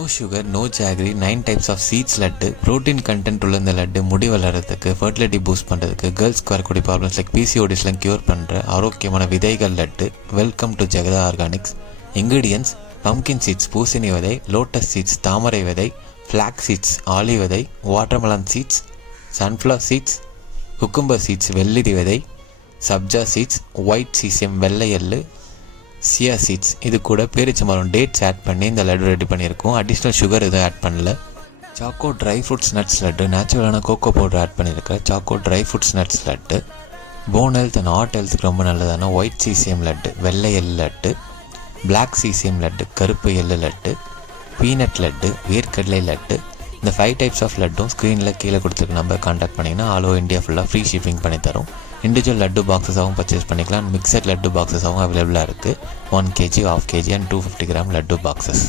No sugar, no jaggery, 9 types of seeds laddu, protein content உள்ள இந்த லட்டு முடி வளர்கிறதுக்கு, ஃபர்டிலிட்டி பூஸ்ட் பண்ணுறதுக்கு, கேர்ள்ஸ்க்கு வரக்கூடிய ப்ராப்ளம்ஸ் லைக் பிசிஓடிஸ்லாம் க்யூர் பண்ணுற ஆரோக்கியமான விதைகள் laddu. Welcome to Jagatha organics. Ingredients: pumpkin seeds பூசணி விதை, லோட்டஸ் சீட்ஸ் தாமரை விதை, ஃப்ளாக் சீட்ஸ் ஆலி விதை, watermelon seeds, sunflower seeds, cucumber seeds வெள்ளரி விதை, சப்ஜா சீட்ஸ், ஒயிட் சீசியம் வெள்ளை எள்ளு, சியா சீட்ஸ். இது கூட பேரிச்சம்பழம் டேட்ஸ் ஆட் பண்ணி இந்த லட்டு ரெடி பண்ணியிருக்கோம். அடிஷ்னல் சுகர் எதுவும் ஆட் பண்ணல. Choco dry fruits nuts laddu, நேச்சுரலான கோகோ பவுடர் ஆட் பண்ணியிருக்கேன். Choco dry fruits nuts laddu. Bone health and heart ஹெல்த்துக்கு ரொம்ப நல்லதான ஒயிட் சீசியம் லட்டு, வெள்ளை எள்ளு லட்டு, பிளாக் சீசியம் லட்டு, கருப்பு எள்ளு லட்டு, பீனட் லட்டு, வேர்க்கடலை லட்டு. இந்த 5 டைப்ஸ் ஆஃப் லட்டும் ஸ்க்ரீனில் கீழே கொடுத்துருக்க நம்பர் கான்டாக்ட் பண்ணிங்கன்னா ஆல் ஓவர் இந்தியா ஃபுல்லாக ஃப்ரீ ஷிப்பிங் பண்ணி தரும். இண்டிவிஜுவல் லட்டு பாக்ஸஸாகவும் பர்ச்சேஸ் பண்ணிக்கலாம். மிக்சட் லட்டு பாக்ஸஸாகவும் அவைலபிளாக இருக்குது. 1 kg, 1/2 kg and 250 gram laddu boxes.